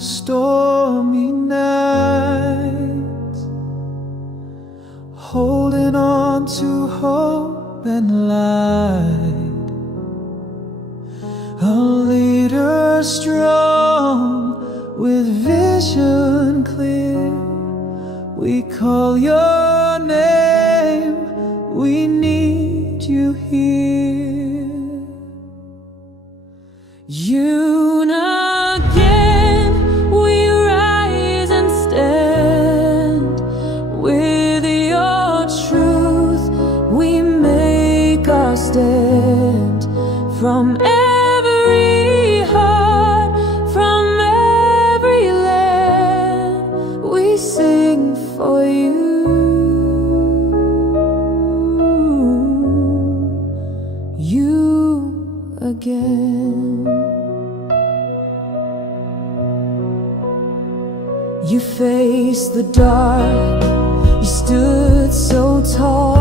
stormy nights, holding on to hope and light. A leader strong with vision clear, we call your name, we need you here. Yoon again, we rise and stand. With your truth, we make our stand. From every heart, from every land, we sing for you. You again. You faced the dark, you stood so tall.